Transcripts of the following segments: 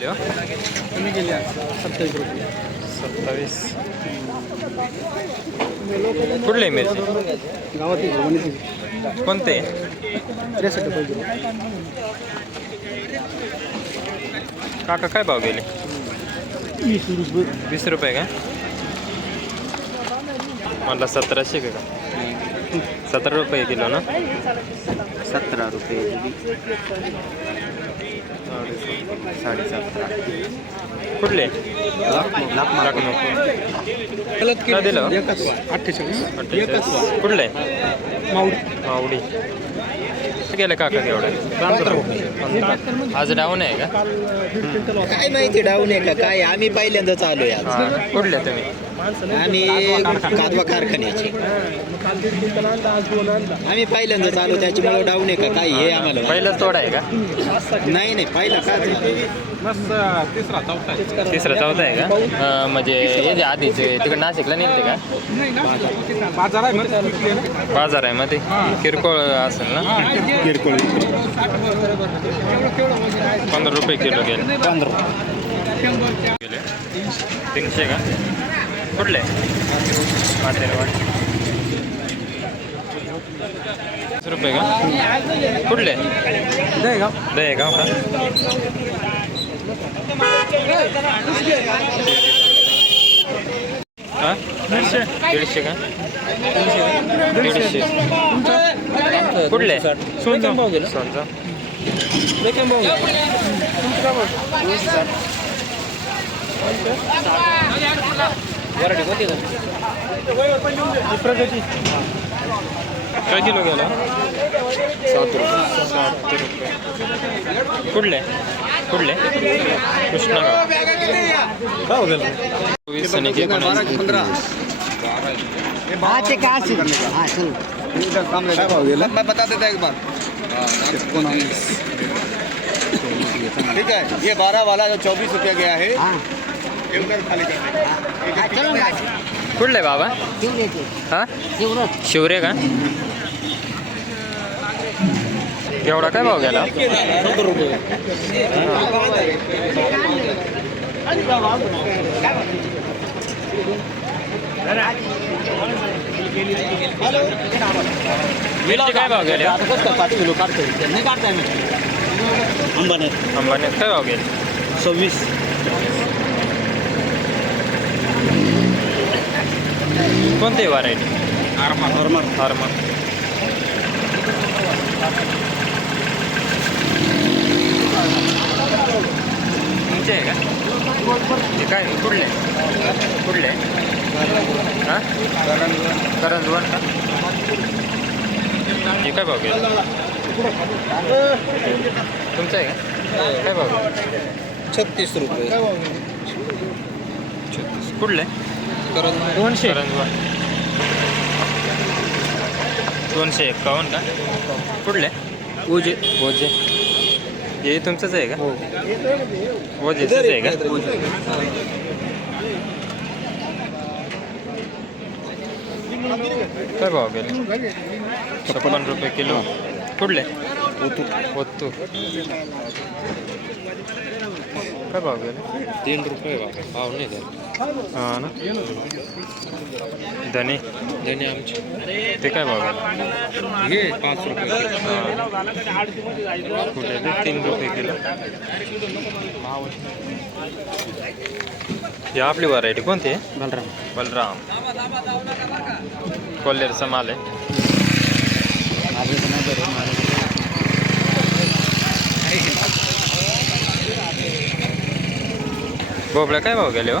गेली सत्तावीस रुपये सत्तावीस. कुठले मिरची कोणते? त्रेसष्ट काका काय भाव गेले? वीस रुपये. वीस रुपये का? मला सतराशे का? सतरा रुपये किलो ना? सतरा रुपये. कुठले? दिलं? अठ्ठेचाळीस. कुठले? माऊड. मावडी गेले काका केवढे आज डाऊन आहे का? काय माहिती डाऊन आहे का? काय? आम्ही पहिल्यांदाच आलोय आज. हा कुठले तुम्ही? आम्ही कादवा कारखान्याचे. आम्ही पहिल्यांदाच आलो त्याच्यामुळे डाऊन आहे का? काय हे आम्हाला पहिलाच तोडा आहे का? नाही नाही पहिला का तिसरा चौथा आहे का? म्हणजे हे जे आधीचे तिकडे नाशिकला नेलते का? बाजार आहे मध्ये. किरकोळ असेल ना? पंधरा रुपये किलो गेले. गेले तीनशे का? कुठले पातेरवाड वीस रुपये का कुठले दहेगाव का हा दीडशे का दीडशे कुठले सोनचा सोनचा काय किलो गेला सात रुपये सात रुपये कुठले? कुठले? कृष्णगाव. काय गेलं वीस आणि एकोणीस काय भाव गेला बता देता एक बार. ठीक है ये बारह वाला जो चौबीस रुपया गया है. कुठले बाबा? हा? शिवरे का? एवढा काय भाव गेला? मिरची काय भाव गेले? अंबाने. अंबाने काय भाव गेले? सव्वीस. कोणती व्हरायटी हरमर हार्मन तुमचे आहे का? हे काय कुठले? कुठले? हां? करंजवन का? हे काय भाव गेलं? तुमचं आहे का? काय भाव छत्तीस रुपये. छत्तीस. कुठले? दोनशे. दोनशे एक्कावन्न का? कुठले? ओजे ओजे हे तुमचंच आहे का? हो. ओजेच आहे का? काय भाव गेले? छप्पन रुपये किलो. कुठले? ओतू काय भाव गेले तीन रुपये भाव नाही द्या हां ना धने देणे आमचे. ते काय भाव गेले हे पाच रुपये कुठे ते तीन रुपये किलो. ही आपली व्हरायटी कोणती? आहे. बलराम बलराम कोल्हेरचा माल आहे. भोपळ्या काय भाव गेले हो?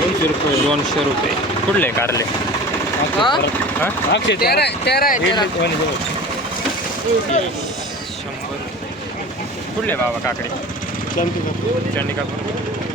दोनशे रुपये. दोनशे रुपये. कुठले कारले? हां? शंभर कुठले बाबा काकडे? चंडी काकून